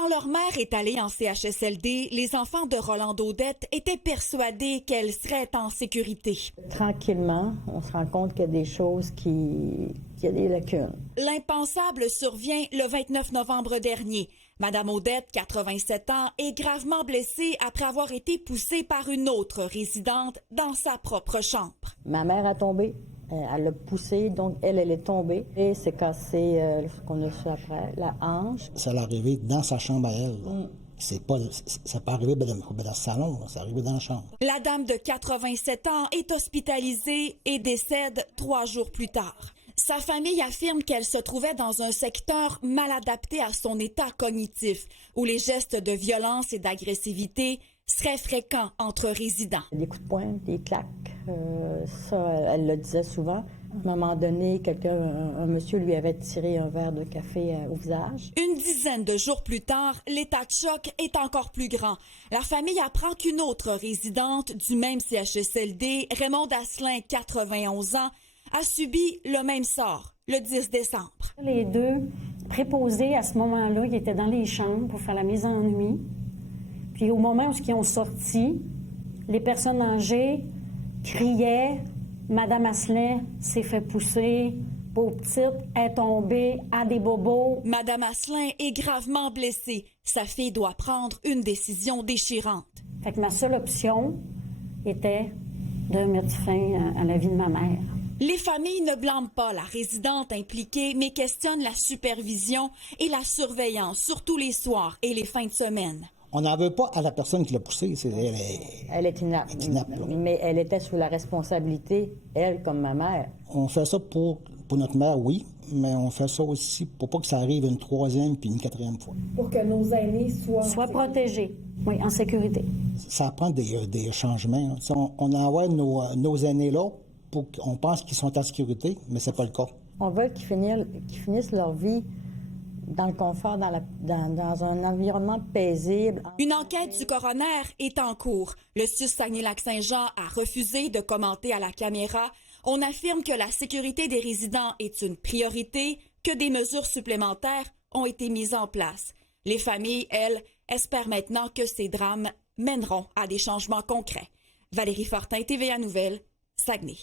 Quand leur mère est allée en CHSLD, les enfants de Rolando Odette étaient persuadés qu'elle serait en sécurité. Tranquillement, on se rend compte qu'il y a des choses qu'il y a des lacunes. L'impensable survient le 29 novembre dernier. Madame Odette, 87 ans, est gravement blessée après avoir été poussée par une autre résidente dans sa propre chambre. Ma mère a tombé. Elle l'a poussée, donc elle est tombée et s'est cassée, ce qu'on a su après, la hanche. Ça l'est arrivé dans sa chambre à elle. C'est pas, ça peut arriver dans le salon, c'est arrivé dans la chambre. La dame de 87 ans est hospitalisée et décède 3 jours plus tard. Sa famille affirme qu'elle se trouvait dans un secteur mal adapté à son état cognitif, où les gestes de violence et d'agressivité seraient fréquents entre résidents. Des coups de poing, des claques, ça, elle le disait souvent. À un moment donné, un monsieur lui avait tiré un verre de café au visage. Une dizaine de jours plus tard, l'état de choc est encore plus grand. La famille apprend qu'une autre résidente du même CHSLD, Raymonde Asselin, 91 ans, a subi le même sort le 10 décembre. Les deux préposés à ce moment-là, ils étaient dans les chambres pour faire la mise en nuit. Puis au moment où ils ont sorti, les personnes âgées criaient « Madame Asselin s'est fait pousser, pauvre petite, est tombée, a des bobos. » Madame Asselin est gravement blessée. Sa fille doit prendre une décision déchirante. Fait que ma seule option était de mettre fin à la vie de ma mère. Les familles ne blâment pas la résidente impliquée, mais questionnent la supervision et la surveillance, surtout les soirs et les fins de semaine. On n'en veut pas à la personne qui l'a poussée. Elle est inapte. Mais elle était sous la responsabilité, elle comme ma mère. On fait ça pour notre mère, oui, mais on fait ça aussi pour pas que ça arrive une troisième puis une quatrième fois. Pour que nos aînés soient protégés, oui, en sécurité. Ça prend des changements. On envoie nos aînés là pour qu'on pense qu'ils sont en sécurité, mais c'est pas le cas. On veut qu'ils finissent leur vie dans le confort, dans un environnement paisible. Une enquête du coroner est en cours. Le SUS Saguenay-Lac-Saint-Jean a refusé de commenter à la caméra. On affirme que la sécurité des résidents est une priorité, que des mesures supplémentaires ont été mises en place. Les familles, elles, espèrent maintenant que ces drames mèneront à des changements concrets. Valérie Fortin, TVA Nouvelles, Saguenay.